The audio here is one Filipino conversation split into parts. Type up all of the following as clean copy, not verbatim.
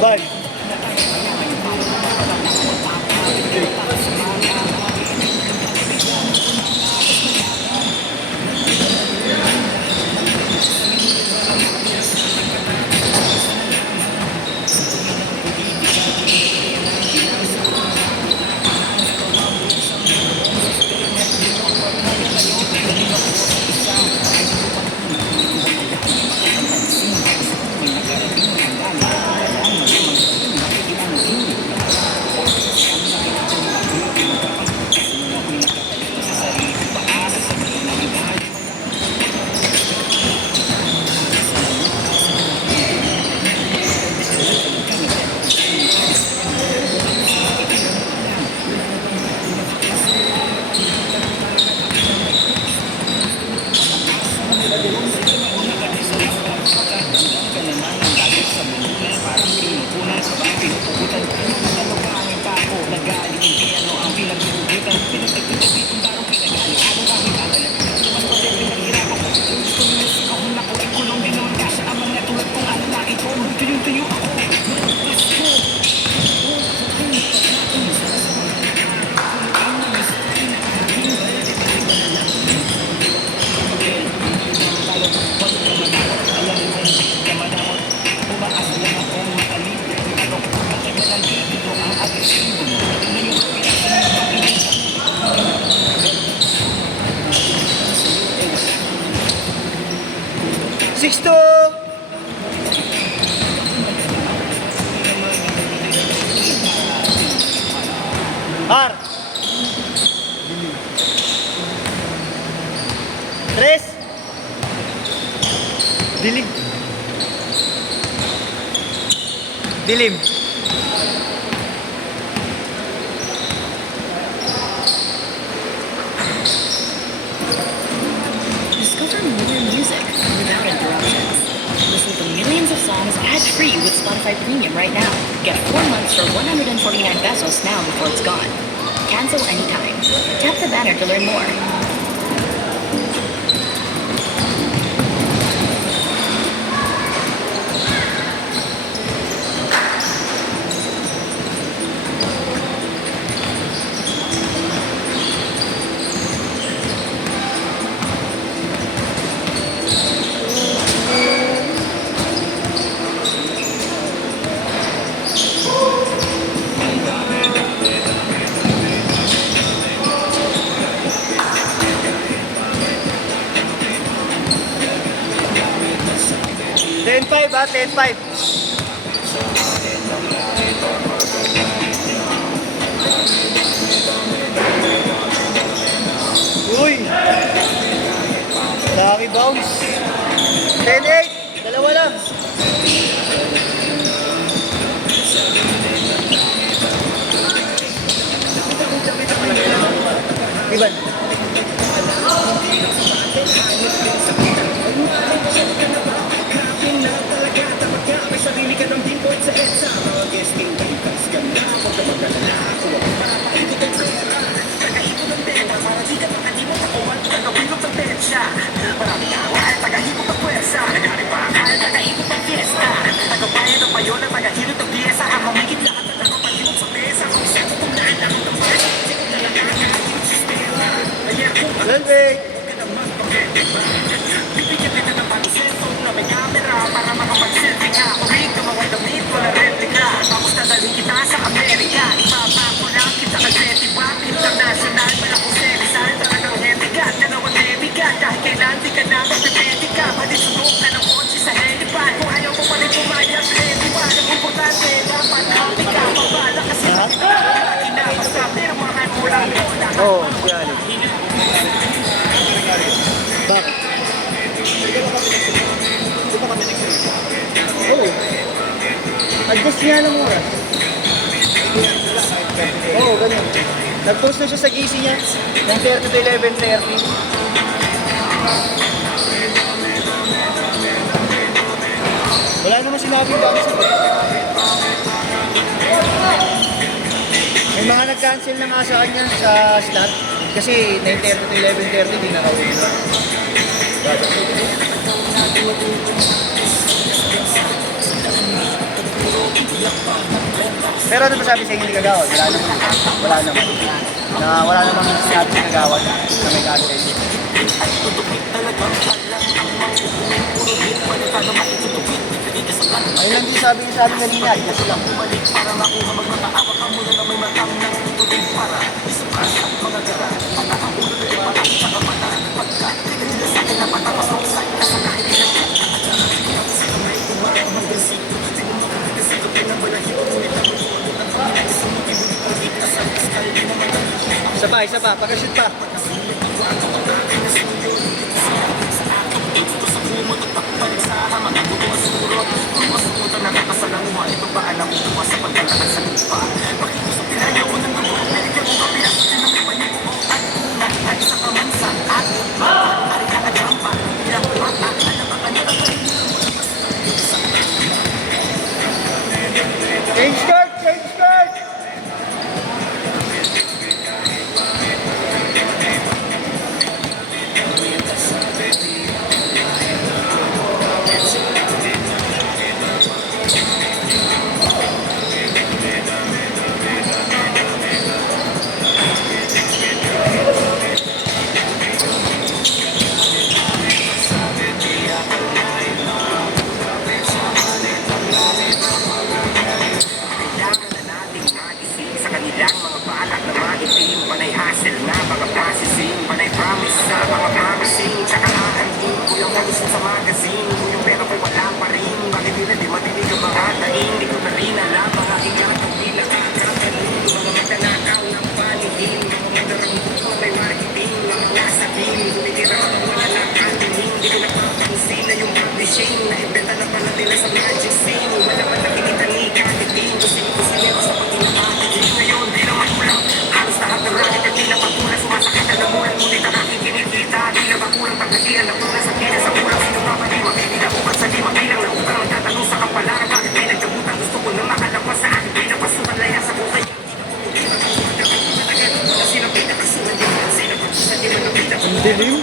Bye. Six to R. Tres. Dilim. Dilim. Discover more music without interruptions. Listen to millions of songs ad-free with Spotify Premium right now. Get 4 months for 149 pesos now before it's gone. Cancel anytime. Tap the banner to learn more. Ten five, 10-5. Uy! Dami bounce. 10-8. Dalawa lang. Iban. Sarili ka ng pinpoint sa EDSA. Mga guesting balikas ka na. Huwag ka magkalala. Huwag para paikot ang pera. Tagahipot ng pera. Para di ka makadimot sa kuwan. Tagawilot ng petsa. Marami tawa at tagahipot ng pwersa. Nagari pa akal. Tagahipot ng fiesta. Tagabayad ng payon at tagahilot ng pyesa. Ang mamigit lahat at tagapahilot sa pesa. Kung saan ko kung naan lang ang pwede. Sigong talaga ang ating sistema. Kaya kung Welbig. huwag ka nang magpakete ba? Bibigyan kita ng pansentong na may camera para makapag-selfie ka. Ulit ka mga damit, wala replika. Tapos dadalhin kita sa Amerika. Ipapako lang kita kag-ready back. International, malakong serisal. Talagang handicat, dalawang debigat. Kahit kailan di ka na magpipedi ka. Malisubok na ng kotse sa helipad. Kung ayaw mo pa rin pumayag, ready ba? Ang importante, dapat happy ka. Mabala kasi basta pirmahan mo lang mo. Oo, yan. Bakit? Oo. Adjust niya ng oras. Oo, ganyan. Nag-post na siya sa GC niya ng 30 to 11:30. Wala naman sinabing cancel. May mga nag-cancel na nga sa kanya sa slot. Kasi 9:30 to 11:30 di nakauwi na. Pero ano ba sabi sa inyo ni Kagawad? Wala naman. Wala naman. Wala namang sinabi si Kagawad na may content. Ayun lang din sabi niya sa amin kanina. Kasi lang. Isa pa, pakashoot pa. Change skirt! Change skirt! Dilim.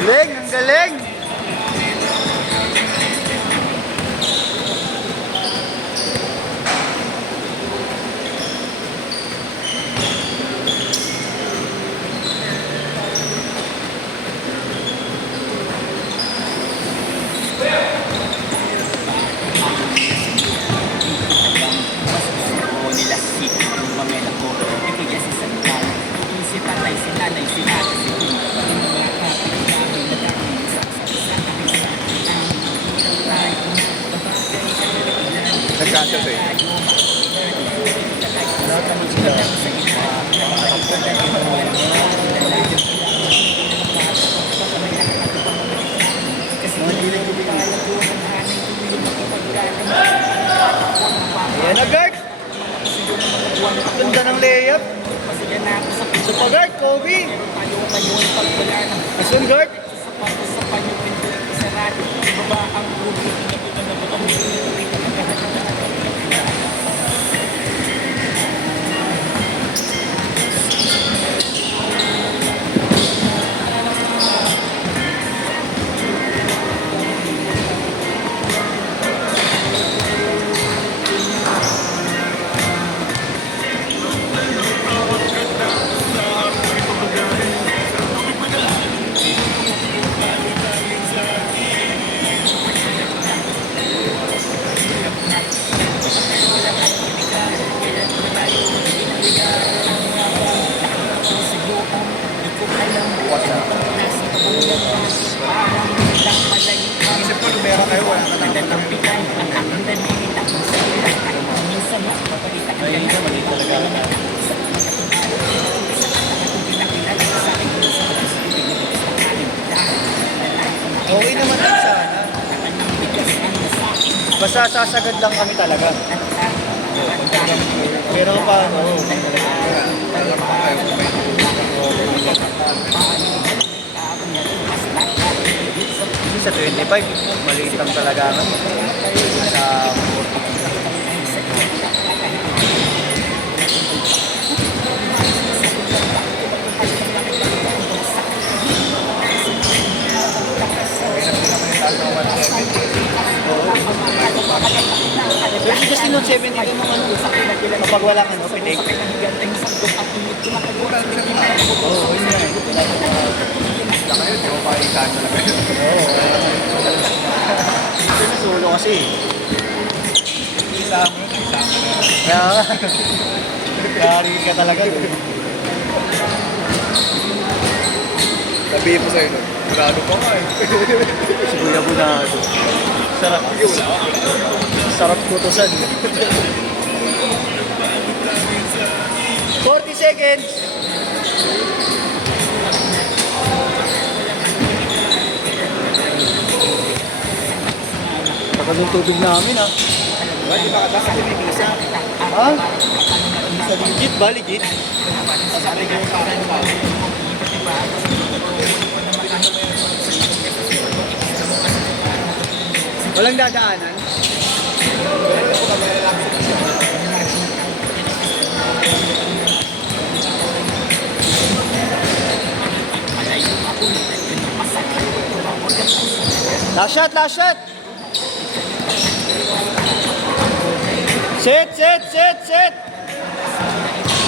Galing, ang galing! Nagkasya to eh. Lahat naman sila. Ayan na guard! Ganda ng layup. Sa pag-guard, Kobe! Asun guard? Basta sasagad lang kami talaga. Pero paano? Sa 25, maliit lang talaga kami. Sa pero si Justin noon 70 din naman kapag walang ano, pitik. Oo, yun nga. Laka yun, di mo makikita talaga yun. Oo. Ito yung solo kasi. Isa mo. Kaya nga. Kaya ka talaga dun. Sabihin mo sa'yo, no? Murado pa nga eh. Si Kuya Bunado. Sarap. Sarap kutusan. 40 seconds. Tagal ng tubig namin ha. Di ba kasi may visa? Ha? Sa legit ba? Legit? Walang dadaanan? Last shot, last shot! Set, set, set, set!